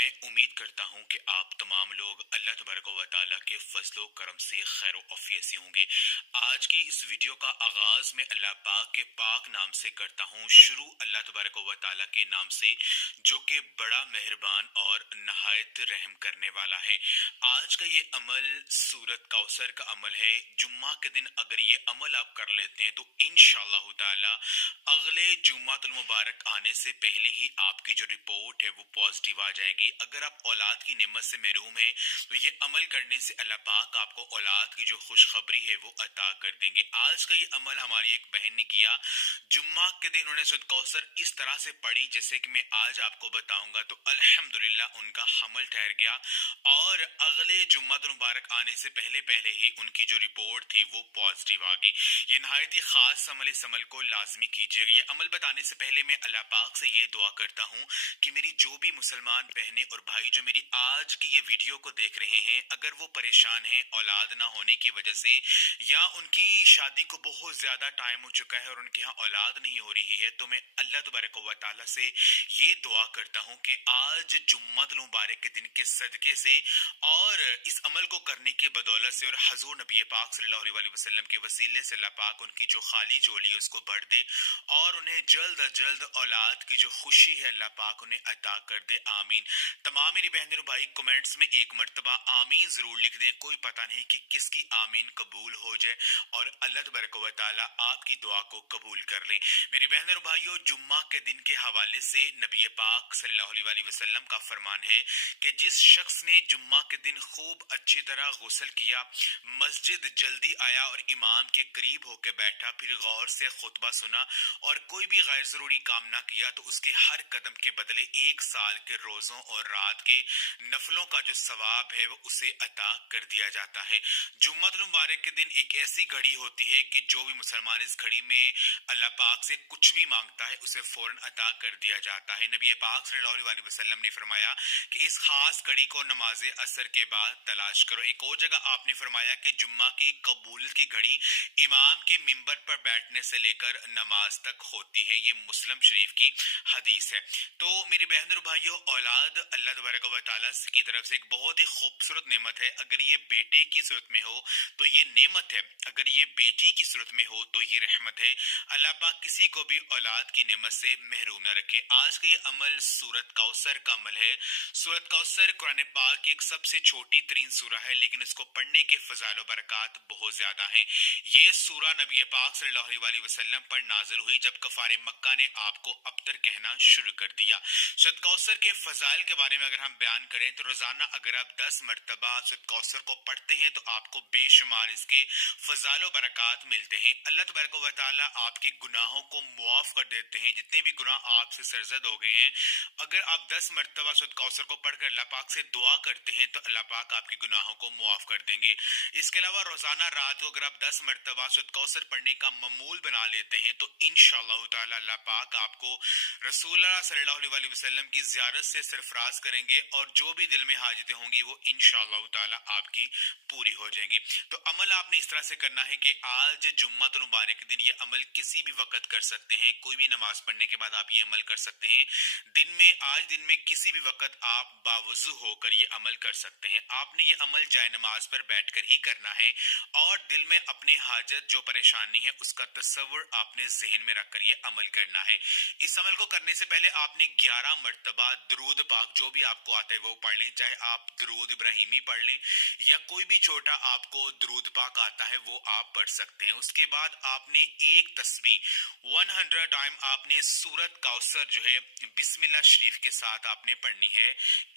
मैं उम्मीद करता हूँ कि आप तमाम लोग अल्लाह तबारक व तआला के फजलो करम से खैर आफियत से होंगे। आज की इस वीडियो का आगाज़ मैं अल्लाह पाक के पाक नाम से करता हूँ। शुरू अल्लाह तबारक व तआला के नाम से जो कि बड़ा मेहरबान और नहायत रहम करने वाला है। आज का ये अमल सूरत कौसर का अमल है। जुम्मा के दिन अगर ये अमल आप कर लेते हैं तो इंशाअल्लाह ताला अगले जुम्मातुल मुबारक आने से पहले ही आपकी जो रिपोर्ट है वो पॉजिटिव आ जाएगी। अगर आप औलाद की नेमत से महरूम हैं तो ये अमल करने से अल्लाह पाक आपको औलाद की जो खुशखबरी है वो अता कर देंगे। आज का ये अमल हमारी एक बहन ने किया। जुम्मा के दिन उन्होंने सूरत कौसर इस तरह से पढ़ी जैसे कि मैं आज आपको बताऊंगा, तो अल्हम्दुलिल्लाह उनका हमल ठहर गया और अगले जुम्मातुल मुबारक आने से पहले पहले ही उनकी जो रिपोर्ट थी वो पॉजिटिव आ गई। ये नहायत ही खास अमल, इस अमल को लाजमी कीजिएगा। ये अमल बताने से पहले मैं अल्लाह पाक से ये दुआ करता हूँ कि मेरी जो भी मुसलमान बहनें और भाई जो मेरी आज की ये वीडियो को देख रहे हैं, अगर वो परेशान हैं औलाद ना होने की वजह से या उनकी शादी को बहुत ज़्यादा टाइम हो चुका है और उनके यहाँ औलाद नहीं हो रही है, तो मैं अल्लाह तबारक व तआला से ये दुआ करता हूँ कि आज जुम्मतुल मुबारक के दिन के सदके से और इस अमल को करने की बदौलत से और हजूर नबी पाक सल्लल्लाहु अलैहि वसल्लम के वसीले से अल्लाह पाक उनकी जो खाली झोली है उसको भर दे और उन्हें जल्द अज जल्द औलाद की जो खुशी है अल्लाह पाक उन्हें अता कर दे। आमीन। तमाम मेरी बहन और भाई कमेंट्स में एक मर्तबा आमीन जरूर लिख दें। कोई पता नहीं कि किसकी आमीन कबूल हो जाए और अल्लाह तबारक व तआला आपकी दुआ को कबूल कर ले। मेरी बहन और भाइयों, जुम्मा के दिन के हवाले से नबी पाक सल्लल्लाहु अलैहि वसल्लम का फरमान है कि जिस शख्स ने जुम्मा के दिन खूब अच्छी तरह गुस्ल किया, मस्जिद जल्दी आया और इमाम के करीब होकर बैठा, फिर गौर से खुतबा सुना और कोई भी गैर जरूरी काम ना किया, तो उसके हर कदम के बदले 1 साल के रोजों और रात के नफलों का जो सवाब है वो उसे अता कर दिया जाता है। जुम्मतुल मुबारक के दिन एक ऐसी घड़ी होती है कि जो भी मुसलमान इस घड़ी में अल्लाह पाक से कुछ भी मांगता है उसे फौरन अता कर दिया जाता है। नबी पाक सल्लल्लाहु अलैहि वसल्लम ने फरमाया कि इस खास घड़ी को नमाज असर के बाद तलाश करो। एक और जगह आपने फरमाया कि जुम्मा की कबूलियत की घड़ी इमाम के मिंबर पर बैठने से लेकर नमाज तक होती है। ये मुस्लिम शरीफ की हदीस है। तो मेरी बहन और भाइयों, औलाद अल्लाह तबारक व तआला की तरफ से एक बहुत ही खूबसूरत नेमत है। अगर ये बेटे की सूरत में हो तो ये नेमत है, अगर ये बेटी की सूरत में हो तो ये रहमत है। अल्लाह पाक किसी को भी औलाद की नेमत से महरूम न रखे। आज का ये अमल सूरत कौसर का अमल है। सूरत कौसर कुरान पाक की एक सबसे छोटी तरीन सूरा है, लेकिन इसको पढ़ने के फजाइल व बरक़ात बहुत ज्यादा हैं। ये सूरा नबी पाक सल्लल्लाहु अलैहि वसल्लम पर नाजिल हुई जब कफारे मक्का ने आपको अबतर कहना शुरू कर दिया। सूरत कौसर के फजाइल के बारे में अगर हम बयान करें तो रोजाना अगर आप 10 मरतबा सूरत कौसर को पढ़ते हैं तो आपको बेशुमार इसके फजाइल व बरक़ात मिलते हैं। अल्लाह तबारक व तआला आपके गुनाहों को मुआफ कर देते हैं। जितने भी गुनाह आपसे सरजद हो गए हैं, अगर आप 10 मरतबा सूरत कौसर को पढ़कर अल्लाह पाक से दुआ करते हैं तो अल्लाह पाक आपके गुनाहों को मुआफ कर देंगे। इसके अलावा रोजाना रात को अगर आप 10 मरतबा सूरत कौसर पढ़ने का मामूल बना लेते हैं तो इंशाअल्लाह ताला अल्लाह पाक आपको रसूलुल्लाह सल्लल्लाहु अलैहि वसल्लम की ज़ियारत से सरफराज करेंगे और जो भी दिल में हाजतें होंगी वो इंशाअल्लाह ताला आपकी पूरी हो जाएंगी। तो अमल आपने इस तरह से करना है कि आज जुम्मतुल मुबारक के दिन ये अमल किसी भी वक्त कर सकते हैं। कोई भी नमाज पढ़ने के बाद आप ये अमल कर सकते हैं। दिन में किसी भी वक्त आप बावजू होकर ये अमल कर सकते हैं। आपने ये अमल जाए नमाज पर बैठकर ही करना है और दिल में अपने हाजत जो परेशानी है उसका तस्वुर आपने जहन में रखकर ये अमल करना है। इस अमल को करने से पहले आपने 11 मरतबा दरूद पाक जो भी आपको आता है वो पढ़ लें, चाहे आप दरूद इब्राहिमी पढ़ लें या कोई भी छोटा आपको दरूद पाक आता है वो आप पढ़ सकते हैं। उसके बाद आपने एक तस्बीह 100 टाइम आपने सूरत कौसर जो है बिस्मिल्लाह शरीफ के साथ आपने पढ़नी है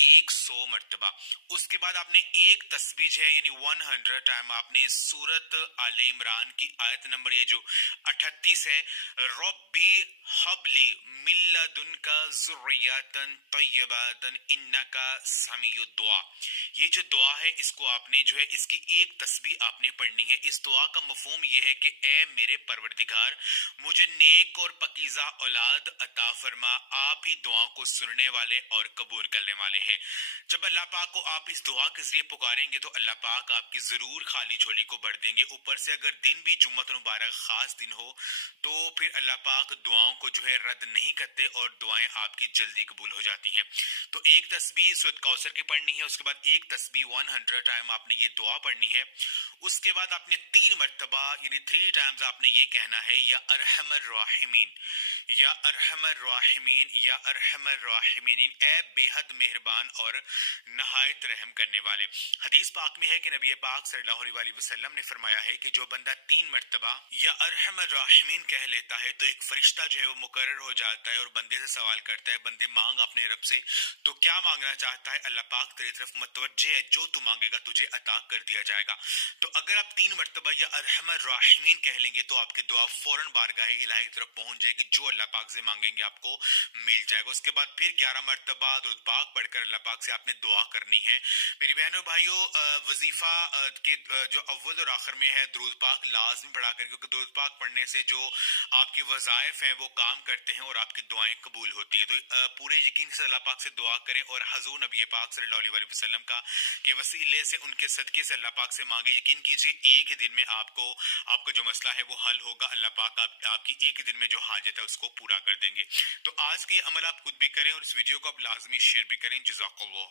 100 मरतबा। उसके बाद आपने एक तस्बीह है यानी 100 टाइम आपने सूरत आले इमरान की आयत नंबर ये जो 38 है, रब्बी हबली मिल्लदुनका ज़ुर्रियतन तय्यबतन इन्नका समीउद दुआ। ये जो दुआ है इसको आपने जो है इसकी एक तस्बीह आपने पढ़नी है। इस दुआ का मफहूम ये है कि ए मेरे परवरदिगार, मुझे नेक और पकीज़ा औलाद अता फरमा। आप ही दुआ को सुनने वाले और कबूल करने वाले हैं। जब अल्लाह पाक को आप इस दुआ के जरिए पुकारेंगे तो अल्लाह पाक आपकी जरूर खाली झोली को भर देंगे। ऊपर से अगर दिन भी जुम्मतुल मुबारक खास दिन हो तो फिर अल्लाह पाक दुआओं को जो है रद्द नहीं करते और दुआएं आपकी जल्दी कबूल हो जाती हैं। تو ایک تسبیح سورۃ کوثر کی پڑھنی ہے، اس کے بعد ایک تسبیح 100 ٹائم آپ نے یہ دعا پڑھنی ہے. اس کے بعد آپ نے 3 مرتبہ یعنی 3 ٹائمز آپ نے یہ کہنا ہے یا ارحم الراحمین، یا ارحم الراحمین، یا ارحم الراحمین، اے بے حد مہربان اور نہایت رحم کرنے والے. حدیث پاک میں ہے کہ نبی پاک صلی اللہ علیہ وآلہ وسلم نے فرمایا ہے کہ جو بندہ 3 مرتبہ یا ارحم الراحمین کہہ لیتا ہے تو ایک فرشتہ جو ہے وہ مقرر ہو جاتا ہے اور بندے سے سوال کرتا ہے، بندے مانگ اپنے رب سے، تو کیا مانگنا چاہتا ہے؟ اللہ پاک تیری طرف متوجہ ہے، جو تو مانگے گا تجھے عطا کر دیا جائے گا. تو اگر آپ 3 مرتبہ یا ارحم الراحمین کہہ لیں گے تو آپ کی دعا فوراً بارگاہ الہی کی طرف پہنچ جائے گی، جو اللہ پاک سے مانگیں گے آپ کو مل جائے گا. اس کے بعد پھر 11 مرتبہ درود پاک پڑھ کر اللہ پاک سے آپ نے دعا کرنی ہے. میری بہنوں بھائیوں، وظیفہ کے جو اول اور آخر میں ہے درود پاک لازمی پڑھا کر، کیونکہ درود پاک پڑھنے سے جو آپ کے وظائف ہیں وہ کام کرتے ہیں اور آپ کی دعائیں قبول ہوتی ہیں. تو پورے یقین سے اللہ پاک سے دعا کریں اور حضور نبی پاک صلی اللہ علیہ وسلم کا کے وسیلے سے، ان کے صدقے سے اللہ پاک سے مانگے. یقین کیجئے ایک ہی دن میں آپ کا جو مسئلہ ہے وہ حل ہوگا. اللہ پاک آپ کی ایک ہی دن میں جو حاجت ہے اس کو پورا کر دیں گے. تو آج کا یہ عمل آپ خود بھی کریں اور اس ویڈیو کو آپ لازمی شیئر بھی کریں. جزاک اللہ.